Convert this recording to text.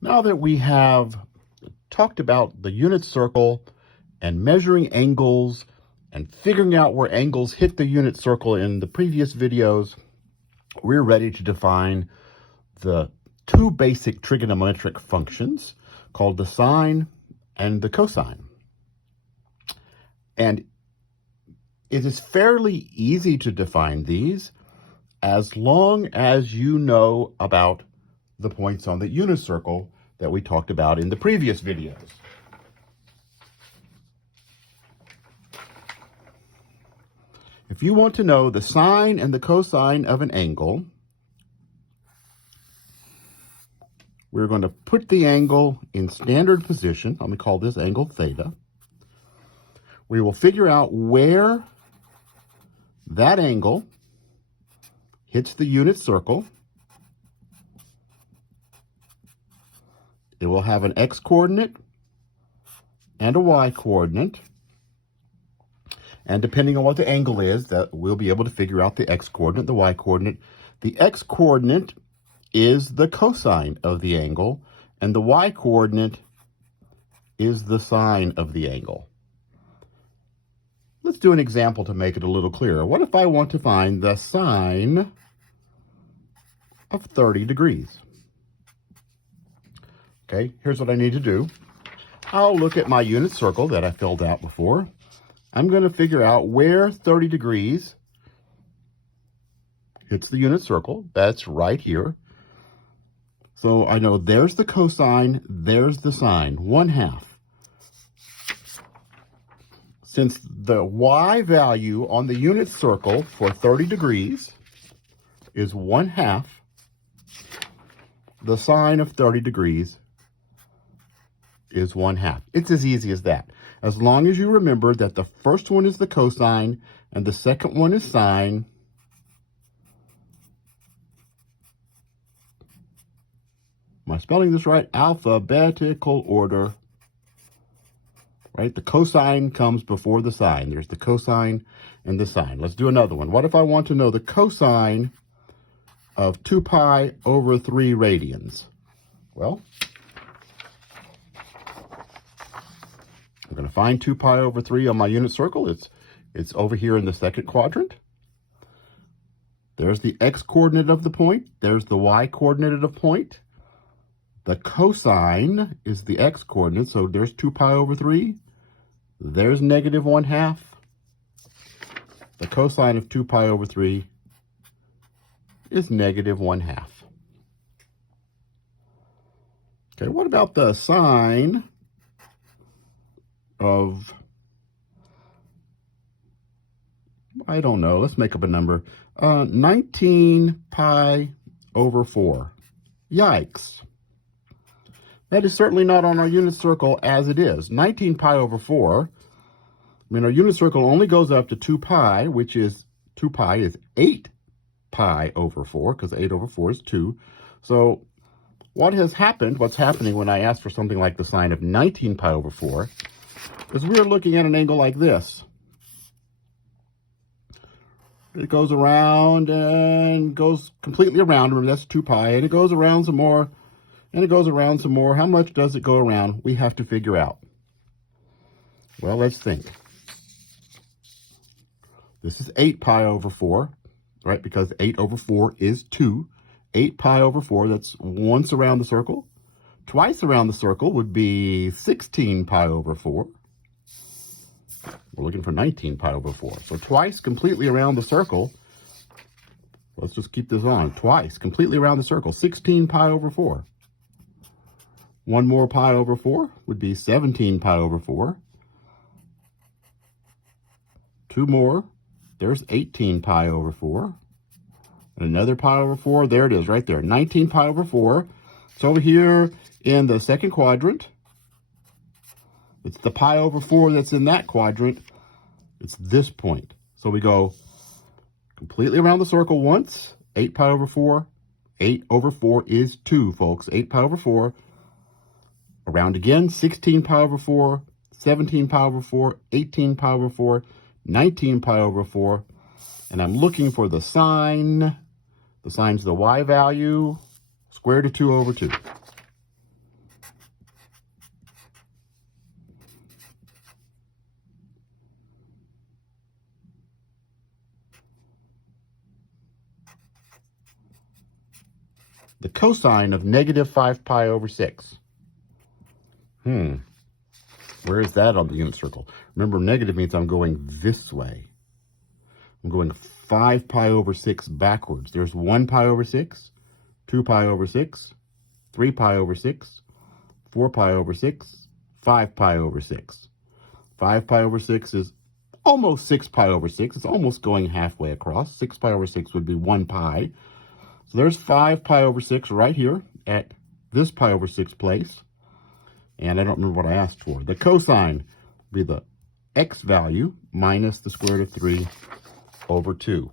Now that we have talked about the unit circle and measuring angles and figuring out where angles hit the unit circle in the previous videos, we're ready to define the two basic trigonometric functions called the sine and the cosine. And it is fairly easy to define these as long as you know about the points on the unit circle that we talked about in the previous videos. If you want to know the sine and the cosine of an angle, we're going to put the angle in standard position. I'm going to call this angle theta. We will figure out where that angle hits the unit circle. It will have an x-coordinate and a y-coordinate. And depending on what the angle is, that we'll be able to figure out the x-coordinate, the y-coordinate. The x-coordinate is the cosine of the angle, and the y-coordinate is the sine of the angle. Let's do an example to make it a little clearer. What if I want to find the sine of 30 degrees? Okay, here's what I need to do. I'll look at my unit circle that I filled out before. I'm going to figure out where 30 degrees hits the unit circle. That's right here. So I know there's the cosine, there's the sine, 1/2. Since the y value on the unit circle for 30 degrees is 1/2, the sine of 30 degrees is 1/2. It's as easy as that. As long as you remember that the first one is the cosine and the second one is sine, am I spelling this right? Alphabetical order, right? The cosine comes before the sine. There's the cosine and the sine. Let's do another one. What if I want to know the cosine of 2 pi over 3 radians? Well, I'm going to find 2 pi over 3 on my unit circle. It's over here in the second quadrant. There's the x-coordinate of the point. There's the y-coordinate of the point. The cosine is the x-coordinate, so there's 2 pi over 3. There's negative 1/2. The cosine of 2 pi over 3 is negative 1/2. Okay, what about the sine of, I don't know, let's make up a number, 19 pi over 4. Yikes. That is certainly not on our unit circle as it is. 19 pi over 4, I mean, our unit circle only goes up to 2 pi, which is, 2 pi is 8 pi over 4, because 8 over 4 is 2. So what has happened, what's happening when I ask for something like the sine of 19 pi over 4, is we're looking at an angle like this. It goes around and goes completely around. Remember, that's 2 pi, and it goes around some more, and it goes around some more. How much does it go around? We have to figure out. Well, let's think. This is 8 pi over 4, right? Because 8 over 4 is 2. 8 pi over 4, that's once around the circle. Twice around the circle would be 16 pi over 4. We're looking for 19 pi over 4. So twice completely around the circle. Let's just keep this on. Twice completely around the circle, 16 pi over 4. One more pi over 4 would be 17 pi over 4. Two more, there's 18 pi over 4. And another pi over 4, there it is right there, 19 pi over 4. It's over here in the second quadrant. It's the pi over 4 that's in that quadrant. It's this point. So we go completely around the circle once, 8 pi over 4. 8 over 4 is 2, folks. 8 pi over 4. Around again, 16 pi over 4, 17 pi over 4, 18 pi over 4, 19 pi over 4. And I'm looking for the sine. The sine's the y value, square root of 2 over 2. The cosine of negative 5 pi over 6. Where is that on the unit circle? Remember, negative means I'm going this way. I'm going 5 pi over 6 backwards. There's 1 pi over 6, 2 pi over 6, 3 pi over 6, 4 pi over 6, 5 pi over 6. 5 pi over 6 is almost 6 pi over 6. It's almost going halfway across. 6 pi over 6 would be 1 pi. So there's 5 pi over 6 right here at this pi over 6 place. And I don't remember what I asked for. The cosine would be the x value minus the square root of 3 over 2.